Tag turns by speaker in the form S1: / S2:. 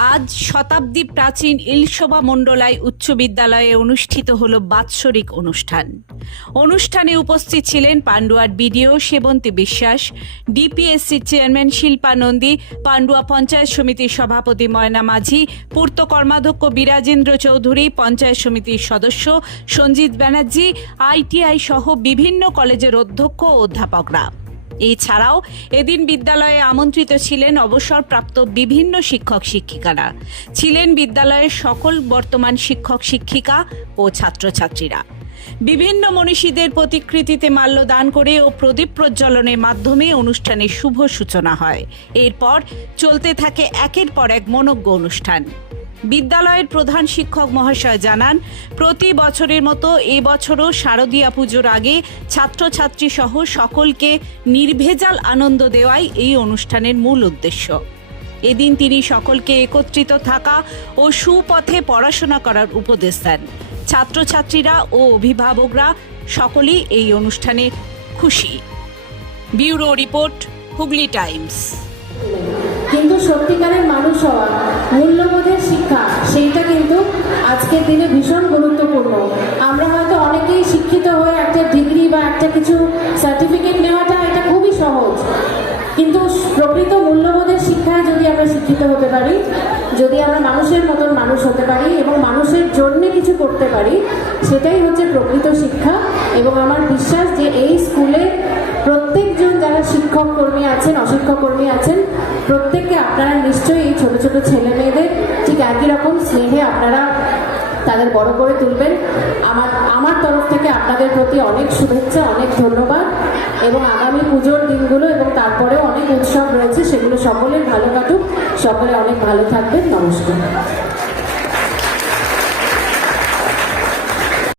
S1: আজ শতাব্দী প্রাচীন ইলশোভা মণ্ডলায় উচ্চ বিদ্যালয়ে অনুষ্ঠিত হল বাৎসরিক অনুষ্ঠান। অনুষ্ঠানে উপস্থিত ছিলেন পান্ডুয়ার BDO Sebanti Biswas, DPSC chairman Shilpa Nandi, Pandua panchayat সমিতির সভাপতি ময়না মাঝি, পূর্ত কর্মাধ্যক্ষ বিরাজেন্দ্র চৌধুরী, পঞ্চায়েত সমিতির সদস্য সঞ্জিত ব্যানার্জি, আইটিআই সহ বিভিন্ন কলেজের অধ্যক্ষ অধ্যাপকরা। এছাড়াও এদিন বিদ্যালয়ে আমন্ত্রিত ছিলেন অবসরপ্রাপ্ত বিভিন্ন শিক্ষক শিক্ষিকারা। ছিলেন বিদ্যালয়ের সকল বর্তমান শিক্ষক শিক্ষিকা ও ছাত্রছাত্রীরা। বিভিন্ন মনীষীদের প্রতিকৃতিতে মাল্যদান করে ও প্রদীপ প্রজ্বলনের মাধ্যমে অনুষ্ঠানের শুভ সূচনা হয়। এরপর চলতে থাকে একের পর এক মনজ্ঞ অনুষ্ঠান। বিদ্যালয়ের প্রধান শিক্ষক মহাশয় জানান, প্রতি বছরের মতো এবছরও শারদীয়া পুজোর আগে ছাত্রছাত্রী সহ সকলকে নির্ভেজাল আনন্দ দেওয়াই এই অনুষ্ঠানের মূল উদ্দেশ্য। এদিন তিনি সকলকে একত্রিত থাকা ও সুপথে পড়াশোনা করার উপদেশ দেন। ছাত্রছাত্রীরা ও অভিভাবকরা সকলেই এই অনুষ্ঠানে খুশি। Bureau report, Hooghly Times.
S2: কিন্তু সত্যিকারের মানুষ হওয়া মূল্যবোধের শিক্ষা আজকের দিনে ভীষণ গুরুত্বপূর্ণ। আমরা হয়তো অনেকেই শিক্ষিত হয়ে একটা ডিগ্রি বা একটা কিছু সার্টিফিকেট নেওয়াটা এটা খুবই সহজ। কিন্তু প্রকৃত মূল্যবোধের শিক্ষায় যদি আমরা শিক্ষিত হতে পারি, যদি আমরা মানুষের মতন মানুষ হতে পারি এবং মানুষের জন্য কিছু করতে পারি, সেটাই হচ্ছে প্রকৃত শিক্ষা। এবং আমার বিশ্বাস যে এই স্কুলে প্রত্যেকজন যারা শিক্ষক কর্মী আছেন, অশিক্ষক কর্মী আছেন, প্রত্যেককে আপনারা নিশ্চয়ই এই ছোট ছোট ছেলে মেয়েদের ঠিক একই রকম স্নেহে আপনারা বড় করে তুলবেন। আমার আমার তরফ থেকে আপনাদের প্রতি অনেক শুভেচ্ছা, অনেক ধন্যবাদ এবং আগামী পুজোর দিনগুলো এবং তারপরেও অনেক উৎসব রয়েছে, সেগুলো সকলের ভালো কাটুক। সকলে অনেক ভালো থাকবেন। নমস্কার।